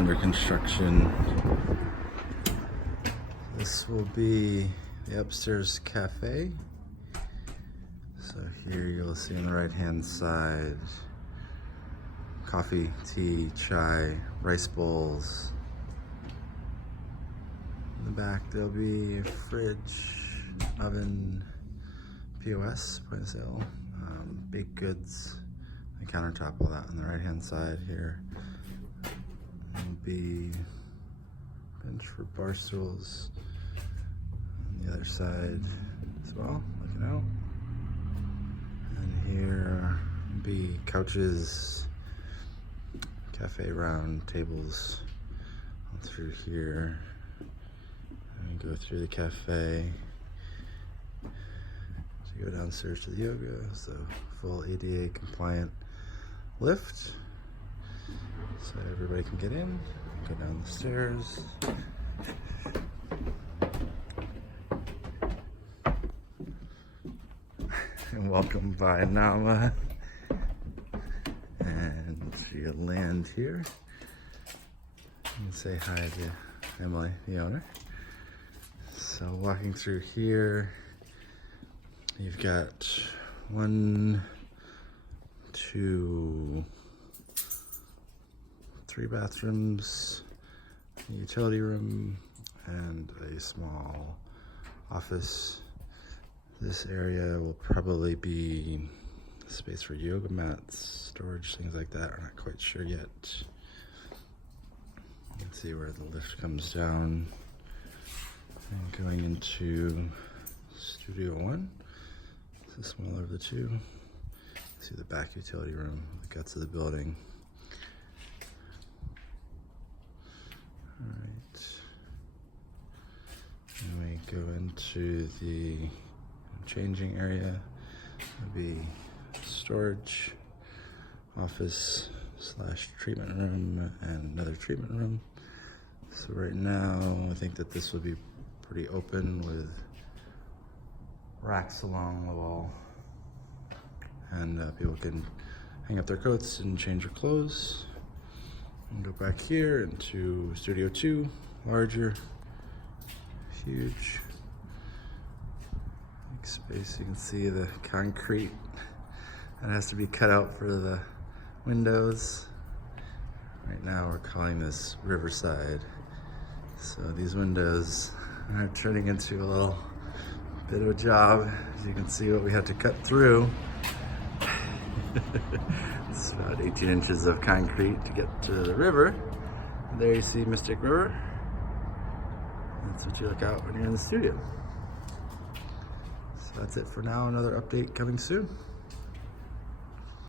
under construction. This will be the upstairs cafe. So here you'll see on the right hand side coffee, tea, chai, rice bowls. In the back there'll be a fridge, oven, POS, point of sale, baked goods, and countertop, all that on the right hand side here. There'll be a bench for bar stools on the other side as well, looking out. And here will be couches, cafe round tables through here. And go through the cafe to go downstairs to the yoga. So full ADA compliant lift, so everybody can get in, go down the stairs. And welcome by Nama. And you land here and say hi to Emily, the owner. So walking through here, you've got 1, 2, 3 bathrooms, a utility room, and a small office. This area will probably be space for yoga mats, storage, things like that. We're not quite sure yet. You can see where the lift comes down. And going into Studio 1. It's the smaller of the two. See the back utility room, the guts of the building. Alright. And we go into the changing area. It'll be storage, office / treatment room, and another treatment room. So right now, I think that this will be pretty open with racks along the wall, and people can hang up their coats and change their clothes. And go back here into Studio 2, larger, huge, big space. You can see the concrete that has to be cut out for the windows. Right now we're calling this Riverside. So these windows are turning into a little bit of a job. As you can see what we had to cut through. It's about 18 inches of concrete to get to the river. And there you see Mystic River. That's what you look out when you're in the studio. So that's it for now. Another update coming soon.